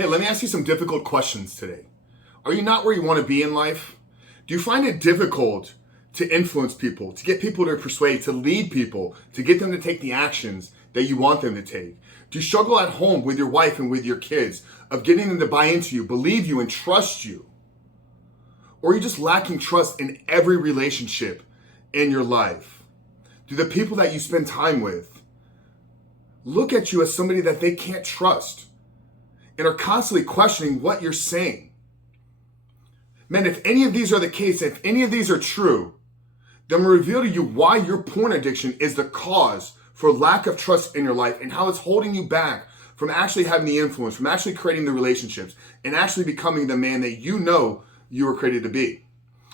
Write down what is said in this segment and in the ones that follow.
Hey, let me ask you some difficult questions today. Are you not where you want to be in life? Do you find it difficult to influence people, to get people to persuade, to lead people, to get them to take the actions that you want them to take? Do you struggle at home with your wife and with your kids of getting them to buy into you, believe you, and trust you? Or are you just lacking trust in every relationship in your life? Do the people that you spend time with look at you as somebody that they can't trust and are constantly questioning what you're saying? Man, if any of these are the case, if any of these are true, then I'm going to reveal to you why your porn addiction is the cause for lack of trust in your life and how it's holding you back from actually having the influence, from actually creating the relationships, and actually becoming the man that you know you were created to be.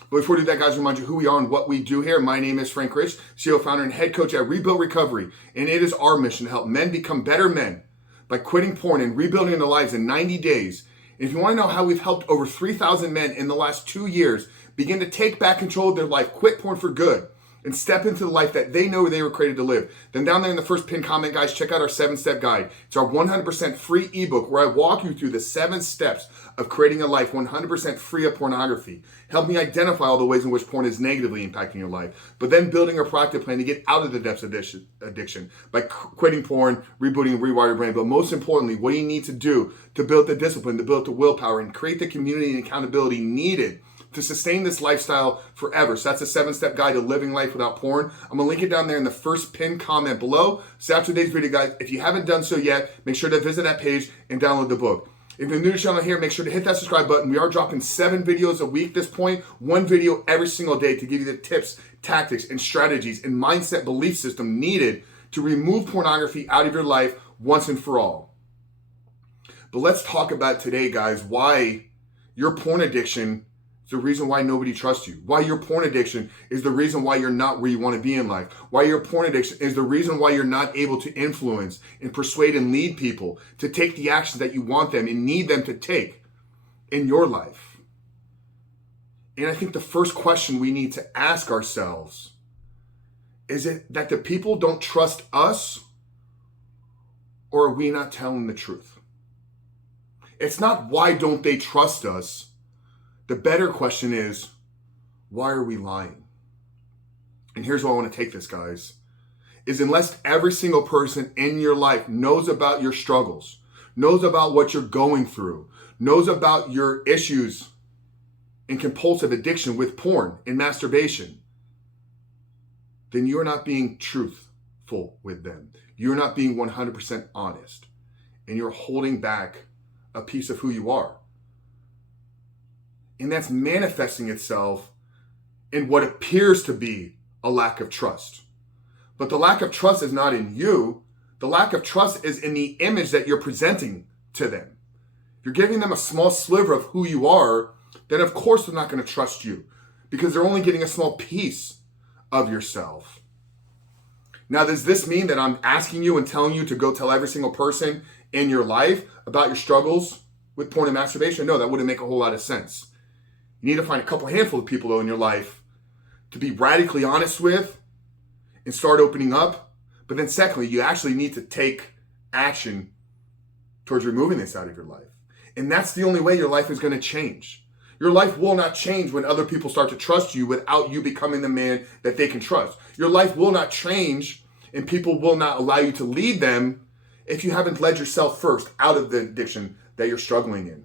But before we do that, guys, remind you who we are and what we do here. My name is Frank Rich, CEO, founder, and head coach at Rebuild Recovery, and it is our mission to help men become better men by quitting porn and rebuilding their lives in 90 days. And if you want to know how we've helped over 3,000 men in the last 2 years begin to take back control of their life, quit porn for good, and step into the life that they know they were created to live, then down there in the first pinned comment, guys, check out our 7-step guide. It's our 100% free ebook where I walk you through the 7 steps of creating a life 100% free of pornography, helping identify all the ways in which porn is negatively impacting your life, but then building a proactive plan to get out of the depths of addiction by quitting porn, rebooting, and rewire your brain. But most importantly, what you need to do to build the discipline, to build the willpower, and create the community and accountability needed to sustain this lifestyle forever. So that's a 7-step guide to living life without porn. I'm gonna link it down there in the first pinned comment below. So after today's video, guys, if you haven't done so yet, make sure to visit that page and download the book. If you're new to the channel here, make sure to hit that subscribe button. We are dropping 7 videos a week at this point, 1 video every single day to give you the tips, tactics, and strategies and mindset belief system needed to remove pornography out of your life once and for all. But let's talk about today, guys, why your porn addiction is the reason why nobody trusts you. Why your porn addiction is the reason why you're not where you want to be in life. Why your porn addiction is the reason why you're not able to influence and persuade and lead people to take the actions that you want them and need them to take in your life. And I think the first question we need to ask ourselves is it that the people don't trust us, or are we not telling the truth? It's not why don't they trust us. The better question is, why are we lying? And here's where I want to take this, guys, is unless every single person in your life knows about your struggles, knows about what you're going through, knows about your issues and compulsive addiction with porn and masturbation, then you're not being truthful with them. You're not being 100% honest, and you're holding back a piece of who you are. And that's manifesting itself in what appears to be a lack of trust. But the lack of trust is not in you. The lack of trust is in the image that you're presenting to them. If you're giving them a small sliver of who you are, then of course they're not going to trust you because they're only getting a small piece of yourself. Now, does this mean that I'm asking you and telling you to go tell every single person in your life about your struggles with porn and masturbation? No, that wouldn't make a whole lot of sense. You need to find a couple handful of people, though, in your life to be radically honest with and start opening up. But then secondly, you actually need to take action towards removing this out of your life. And that's the only way your life is going to change. Your life will not change when other people start to trust you without you becoming the man that they can trust. Your life will not change and people will not allow you to lead them if you haven't led yourself first out of the addiction that you're struggling in.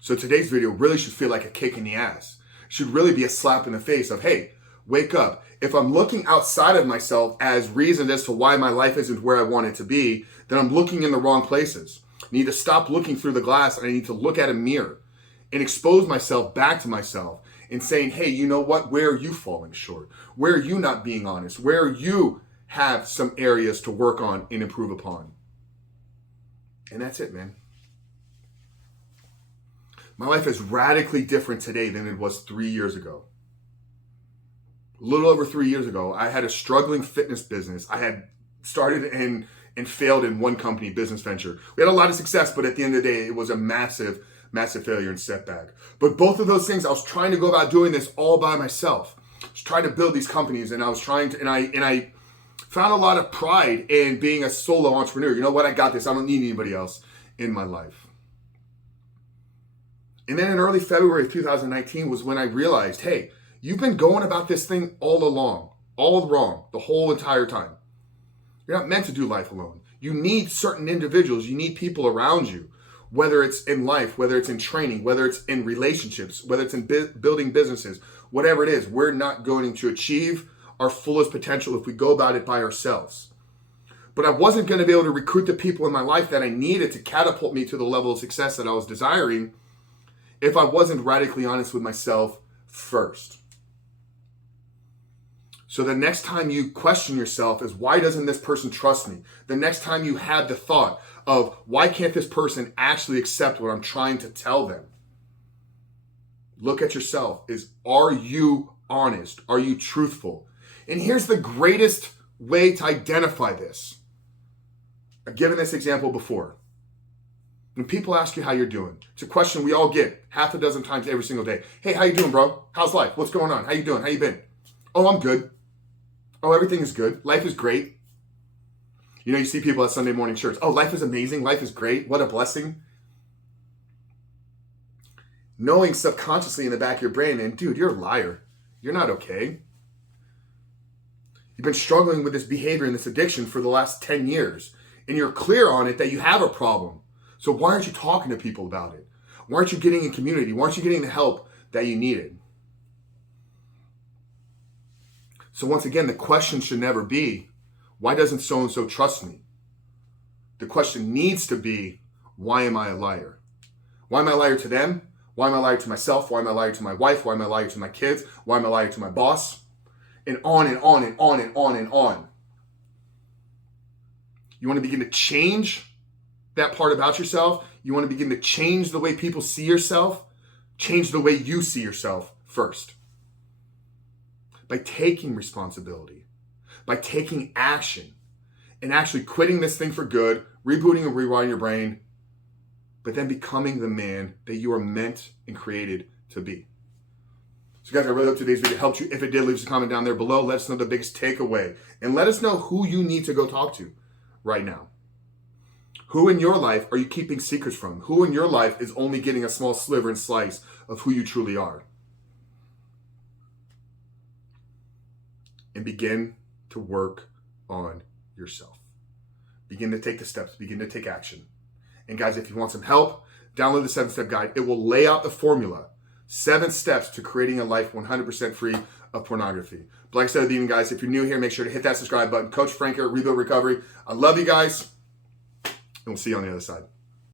So today's video really should feel like a kick in the ass. It should really be a slap in the face of, hey, wake up. If I'm looking outside of myself as reason as to why my life isn't where I want it to be, then I'm looking in the wrong places. I need to stop looking through the glass and I need to look at a mirror and expose myself back to myself and saying, hey, you know what? Where are you falling short? Where are you not being honest? Where you have some areas to work on and improve upon? And that's it, man. My life is radically different today than it was 3 years ago. A little over 3 years ago, I had a struggling fitness business. I had started and failed in one company, business venture. We had a lot of success, but at the end of the day, it was a massive, massive failure and setback. But both of those things, I was trying to go about doing this all by myself. I was trying to build these companies, and I was trying to, and I Found a lot of pride in being a solo entrepreneur. You know what? I got this. I don't need anybody else in my life. And then in early February of 2019 was when I realized, hey, you've been going about this thing all along, all wrong, the whole entire time. You're not meant to do life alone. You need certain individuals. You need people around you, whether it's in life, whether it's in training, whether it's in relationships, whether it's in building businesses, whatever it is. We're not going to achieve our fullest potential if we go about it by ourselves. But I wasn't going to be able to recruit the people in my life that I needed to catapult me to the level of success that I was desiring if I wasn't radically honest with myself first. So the next time you question yourself is, why doesn't this person trust me? The next time you had the thought of, why can't this person actually accept what I'm trying to tell them? Look at yourself. Are you honest? Are you truthful? And here's the greatest way to identify this. I've given this example before. When people ask you how you're doing, it's a question we all get half a dozen times every single day. Hey, how you doing, bro? How's life? What's going on? How you doing? How you been? Oh, I'm good. Oh, everything is good. Life is great. You know, you see people at Sunday morning church. Oh, life is amazing. Life is great. What a blessing. Knowing subconsciously in the back of your brain, and dude, you're a liar. You're not okay. You've been struggling with this behavior and this addiction for the last 10 years, and you're clear on it that you have a problem. So why aren't you talking to people about it? Why aren't you getting in community? Why aren't you getting the help that you needed? So once again, the question should never be, why doesn't so-and-so trust me? The question needs to be, why am I a liar? Why am I a liar to them? Why am I a liar to myself? Why am I a liar to my wife? Why am I a liar to my kids? Why am I a liar to my boss? And on and on and on and on and on. You want to begin to change that part about yourself? You want to begin to change the way people see yourself? Change the way you see yourself first. By taking responsibility, by taking action, and actually quitting this thing for good, rebooting and rewiring your brain, but then becoming the man that you are meant and created to be. So guys, I really hope today's video helped you. If it did, leave us a comment down there below. Let us know the biggest takeaway. And let us know who you need to go talk to right now. Who in your life are you keeping secrets from? Who in your life is only getting a small sliver and slice of who you truly are? And begin to work on yourself. Begin to take the steps. Begin to take action. And guys, if you want some help, download the 7-step guide. It will lay out the formula. 7 steps to creating a life 100% free of pornography. But like I said at the beginning, guys, if you're new here, make sure to hit that subscribe button. Coach Frank here, Rebuild Recovery. I love you guys. And we'll see you on the other side.